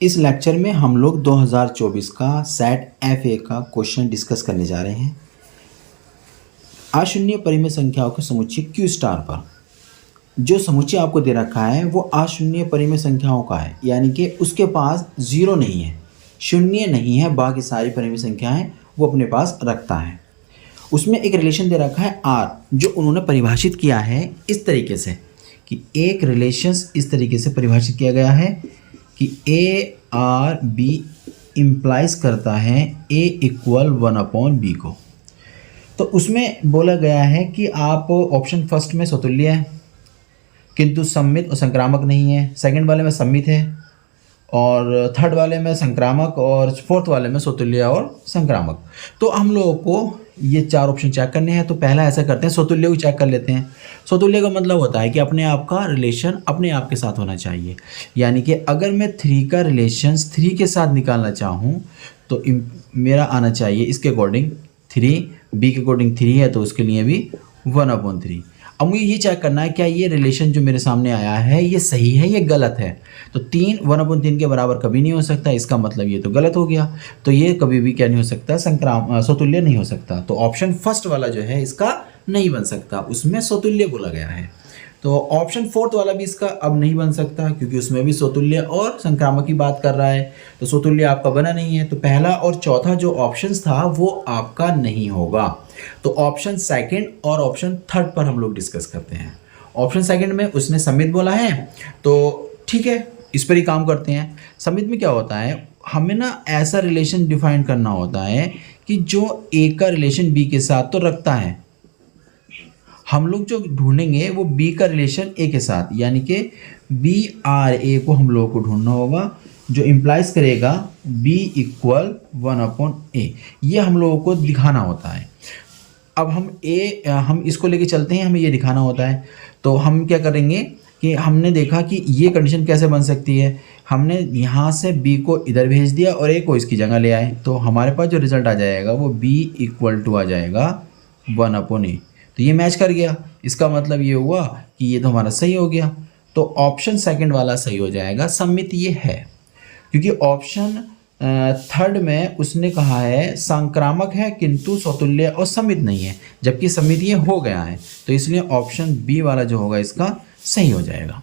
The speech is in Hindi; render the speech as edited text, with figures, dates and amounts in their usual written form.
इस लेक्चर में हम लोग 2024 का सेट FA का क्वेश्चन डिस्कस करने जा रहे हैं। अशून्य परिमेय संख्याओं के समुच्चय Q स्टार पर जो समुच्चय आपको दे रखा है वो अशून्य परिमेय संख्याओं का है, यानी कि उसके पास जीरो नहीं है, शून्य नहीं है, बाकी सारी परिमेय संख्याएं वो अपने पास रखता है। उसमें एक रिलेशन दे रखा है R, जो उन्होंने परिभाषित किया है इस तरीके से कि एक रिलेशंस इस तरीके से परिभाषित किया गया है कि A/B इम्प्लाइज करता है A इक्वल 1/B को। तो उसमें बोला गया है कि आप ऑप्शन फर्स्ट में समतुल्य है किंतु सममित और संक्रामक नहीं है, सेकंड वाले में सममित है और थर्ड वाले में संक्रामक और फोर्थ वाले में समतुल्य और संक्रामक। तो हम लोगों को ये चार ऑप्शन चेक करने हैं। तो पहला ऐसा करते हैं, समतुल्य को चेक कर लेते हैं। समतुल्य का मतलब होता है कि अपने आप का रिलेशन अपने आप के साथ होना चाहिए, यानी कि अगर मैं 3 का रिलेशन 3 के साथ निकालना चाहूँ तो मेरा आना चाहिए इसके अकॉर्डिंग 3, B के अकॉर्डिंग 3 है तो उसके लिए भी 1/3। अब मुझे ये चेक करना है क्या ये रिलेशन जो मेरे सामने आया है ये सही है या गलत है। तो 3 1/3 के बराबर कभी नहीं हो सकता, इसका मतलब ये तो गलत हो गया। तो ये कभी भी क्या नहीं हो सकता, समतुल्य नहीं हो सकता। तो ऑप्शन फर्स्ट वाला जो है इसका नहीं बन सकता, उसमें समतुल्य बोला गया है। तो ऑप्शन फोर्थ वाला भी इसका अब नहीं बन सकता क्योंकि उसमें भी समतुल्य और संक्रामक की बात कर रहा है, तो समतुल्य आपका बना नहीं है। तो पहला और चौथा जो ऑप्शंस था वो आपका नहीं होगा। तो ऑप्शन सेकंड और ऑप्शन थर्ड पर हम लोग डिस्कस करते हैं। ऑप्शन सेकंड में उसने सममित बोला है तो ठीक है, इस पर ही काम करते हैं। सममित में क्या होता है, हमें ना ऐसा रिलेशन डिफाइन करना होता है कि जो ए का रिलेशन बी के साथ तो रखता है। हम लोग जो ढूंढेंगे वो बी का रिलेशन ए के साथ, यानी कि BRA को हम लोगों को ढूंढना होगा जो इम्प्लाइज करेगा B इक्वल 1/A। ये हम लोगों को दिखाना होता है। अब हम इसको लेके चलते हैं, हमें ये दिखाना होता है। तो हम क्या करेंगे कि हमने देखा कि ये कंडीशन कैसे बन सकती है। हमने यहाँ से B को इधर भेज दिया और A को इसकी जगह ले आए, तो हमारे पास जो रिजल्ट आ जाएगा वो B इक्वल टू आ जाएगा 1/A। तो ये मैच कर गया, इसका मतलब ये हुआ कि ये तो हमारा सही हो गया। तो ऑप्शन सेकंड वाला सही हो जाएगा, सममित ये है। क्योंकि ऑप्शन थर्ड में उसने कहा है संक्रामक है किंतु समतुल्य और सममित नहीं है, जबकि सममित ये हो गया है। तो इसलिए ऑप्शन बी वाला जो होगा इसका सही हो जाएगा।